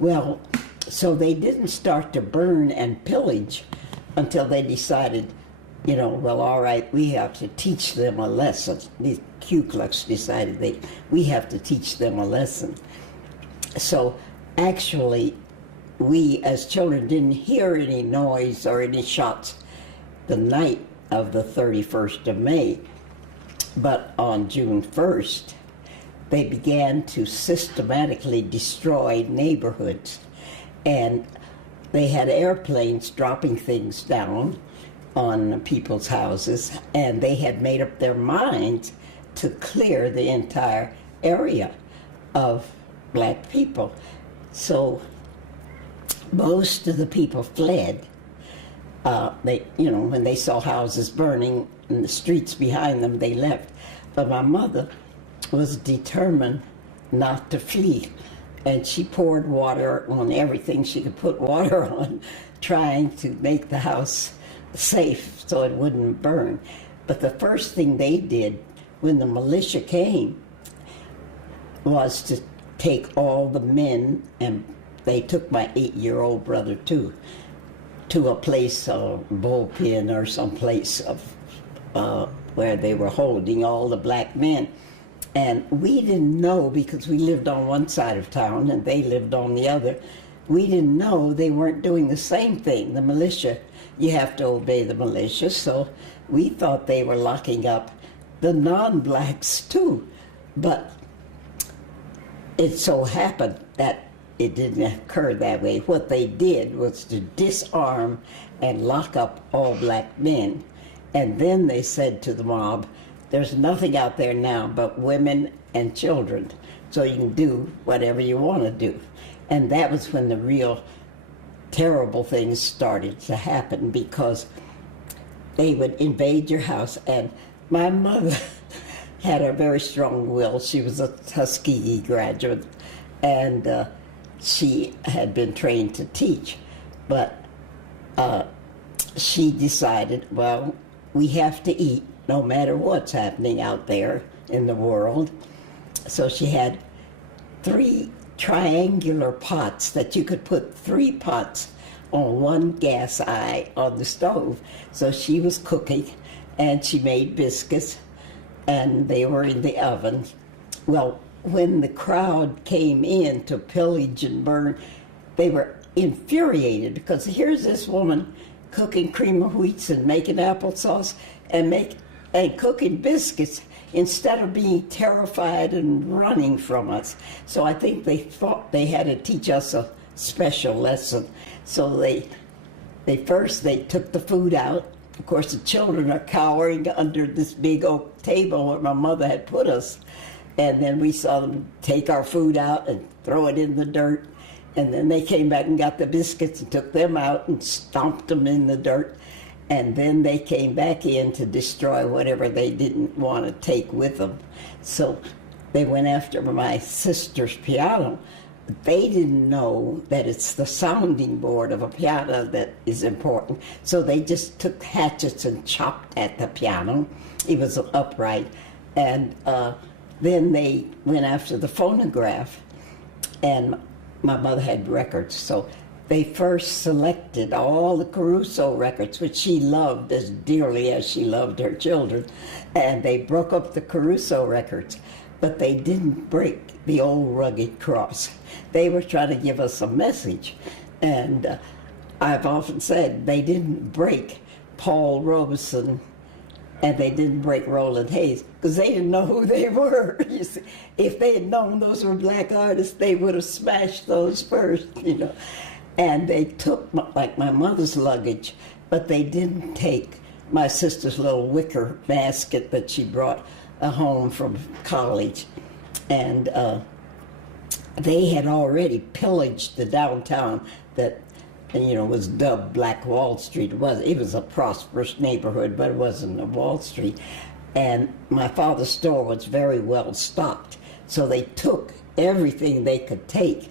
Well, so they didn't start to burn and pillage until they decided, well, all right, we have to teach them a lesson. The Ku Klux decided we have to teach them a lesson. So actually, we as children didn't hear any noise or any shots the night of the 31st of May. But on June 1st, they began to systematically destroy neighborhoods. And they had airplanes dropping things down on people's houses, and they had made up their minds to clear the entire area of black people. So most of the people fled. When they saw houses burning and the streets behind them, they left. But my mother was determined not to flee. And she poured water on everything she could put water on, trying to make the house safe so it wouldn't burn. But the first thing they did when the militia came was to take all the men, and they took my 8-year-old brother too, to a place, a bullpen or someplace where they were holding all the black men. And we didn't know, because we lived on one side of town and they lived on the other, we didn't know they weren't doing the same thing. The militia, you have to obey the militia, so we thought they were locking up the non-blacks too. But it so happened that it didn't occur that way. What they did was to disarm and lock up all black men. And then they said to the mob, there's nothing out there now but women and children, so you can do whatever you want to do. And that was when the real terrible things started to happen, because they would invade your house. And my mother had a very strong will. She was a Tuskegee graduate, and she had been trained to teach. But she decided, well, we have to eat no matter what's happening out there in the world. So she had 3 triangular pots that you could put 3 pots on one gas eye on the stove. So she was cooking, and she made biscuits, and they were in the oven. Well, when the crowd came in to pillage and burn, they were infuriated, because here's this woman cooking cream of wheats and making applesauce and cooking biscuits, instead of being terrified and running from us. So I think they thought they had to teach us a special lesson. So they took the food out. Of course, the children are cowering under this big oak table where my mother had put us. And then we saw them take our food out and throw it in the dirt. And then they came back and got the biscuits and took them out and stomped them in the dirt. And then they came back in to destroy whatever they didn't want to take with them. So they went after my sister's piano. They didn't know that it's the sounding board of a piano that is important. So they just took hatchets and chopped at the piano. It was upright. And then they went after the phonograph. And my mother had records, so they first selected all the Caruso records, which she loved as dearly as she loved her children, and they broke up the Caruso records, but they didn't break the old rugged cross. They were trying to give us a message, and I've often said they didn't break Paul Robeson, and they didn't break Roland Hayes, because they didn't know who they were. You see, if they had known those were black artists, they would have smashed those first, And they took like my mother's luggage, but they didn't take my sister's little wicker basket that she brought home from college. And they had already pillaged the downtown that was dubbed Black Wall Street. It was a prosperous neighborhood, but it wasn't a Wall Street. And my father's store was very well stocked, so they took everything they could take.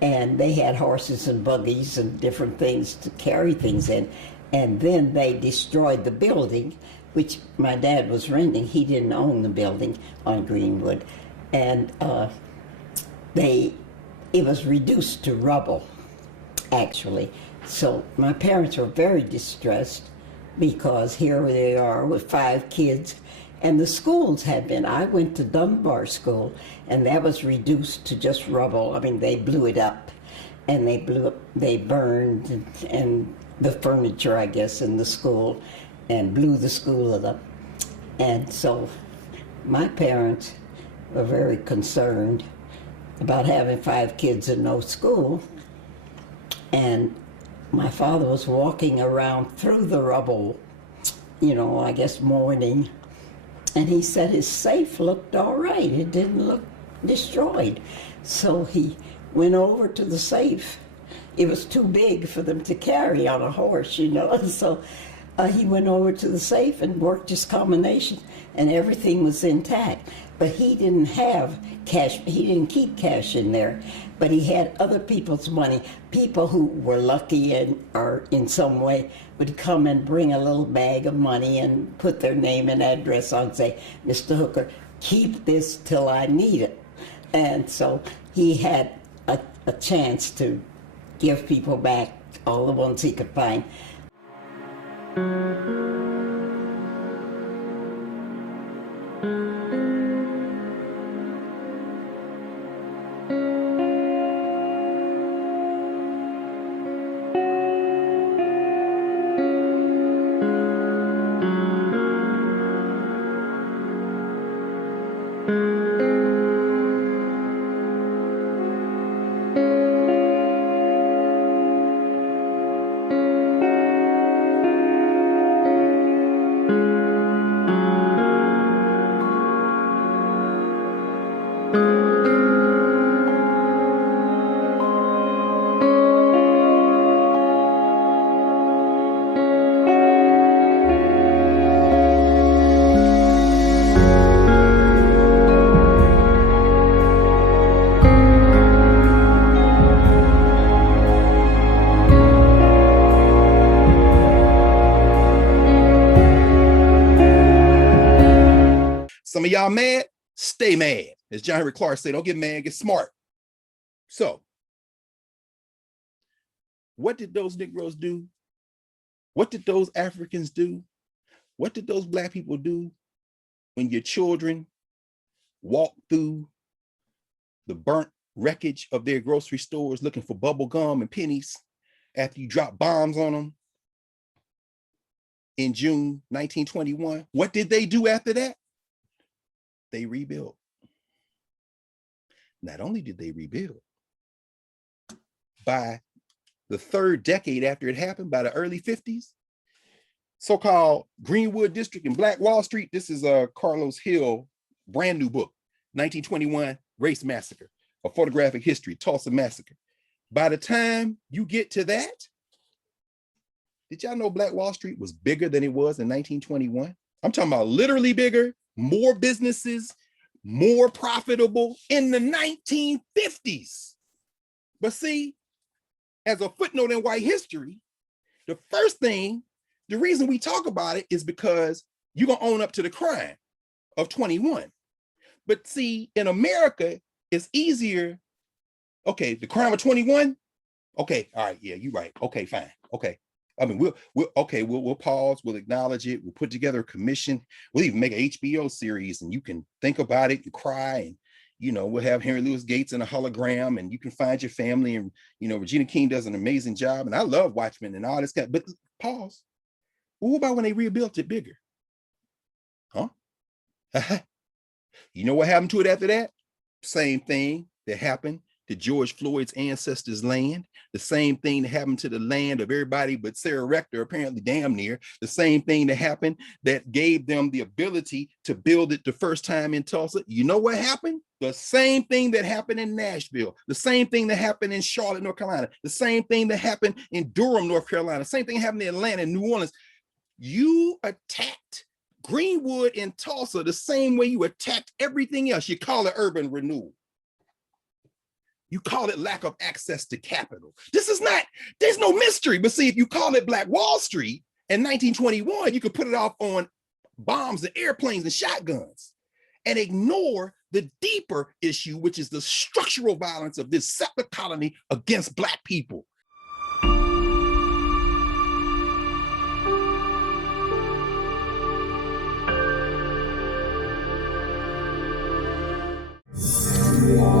And they had horses and buggies and different things to carry things in. And then they destroyed the building, which my dad was renting. He didn't own the building on Greenwood. And they it was reduced to rubble, actually. So my parents were very distressed because here they are with 5 kids, and the schools had been. I went to Dunbar School, and that was reduced to just rubble. I mean, they blew it up, and they burned and the furniture, I guess, in the school, and blew the school up. And so my parents were very concerned about having 5 kids and no school. And my father was walking around through the rubble, I guess mourning. And he said his safe looked all right. It didn't look destroyed. So he went over to the safe. It was too big for them to carry on a horse, So he went over to the safe and worked his combination, and everything was intact. But he didn't have cash. He didn't keep cash in there, but he had other people's money. People who were lucky or in some way would come and bring a little bag of money and put their name and address on, say, Mr. Hooker, keep this till I need it. And so he had a chance to give people back all the ones he could find. Some of y'all mad, stay mad. As John Henry Clark said, don't get mad, get smart. So, what did those Negroes do? What did those Africans do? What did those Black people do when your children walked through the burnt wreckage of their grocery stores looking for bubble gum and pennies after you dropped bombs on them in June 1921? What did they do after that? They rebuilt. Not only did they rebuild, by the 3rd decade after it happened, by the early 50s, so-called Greenwood District and Black Wall Street, this is Carlos Hill, brand new book, 1921 Race Massacre, A Photographic History, Tulsa Massacre. By the time you get to that, did y'all know Black Wall Street was bigger than it was in 1921? I'm talking about literally bigger, more businesses, more profitable in the 1950s. But see, as a footnote in white history, the first thing, the reason we talk about it is because you're gonna own up to the crime of 21. But see, in America, it's easier. Okay, the crime of 21. Okay, all right, yeah, you're right. Okay, fine. Okay. I mean, we'll pause, we'll acknowledge it, we'll put together a commission, we'll even make an HBO series, and you can think about it, you cry, and we'll have Henry Louis Gates in a hologram, and you can find your family, and Regina King does an amazing job, and I love Watchmen and all this kind. But pause. What about when they rebuilt it bigger? Huh? You know what happened to it after that? Same thing that happened to George Floyd's ancestors' land, the same thing that happened to the land of everybody but Sarah Rector, apparently damn near, the same thing that happened that gave them the ability to build it the first time in Tulsa. You know what happened? The same thing that happened in Nashville, the same thing that happened in Charlotte, North Carolina, the same thing that happened in Durham, North Carolina, the same thing happened in Atlanta and New Orleans. You attacked Greenwood and Tulsa the same way you attacked everything else. You call it urban renewal. You call it lack of access to capital. There's no mystery. But see, if you call it Black Wall Street in 1921, you could put it off on bombs and airplanes and shotguns. and ignore the deeper issue, which is the structural violence of this settler colony against Black people. Yeah.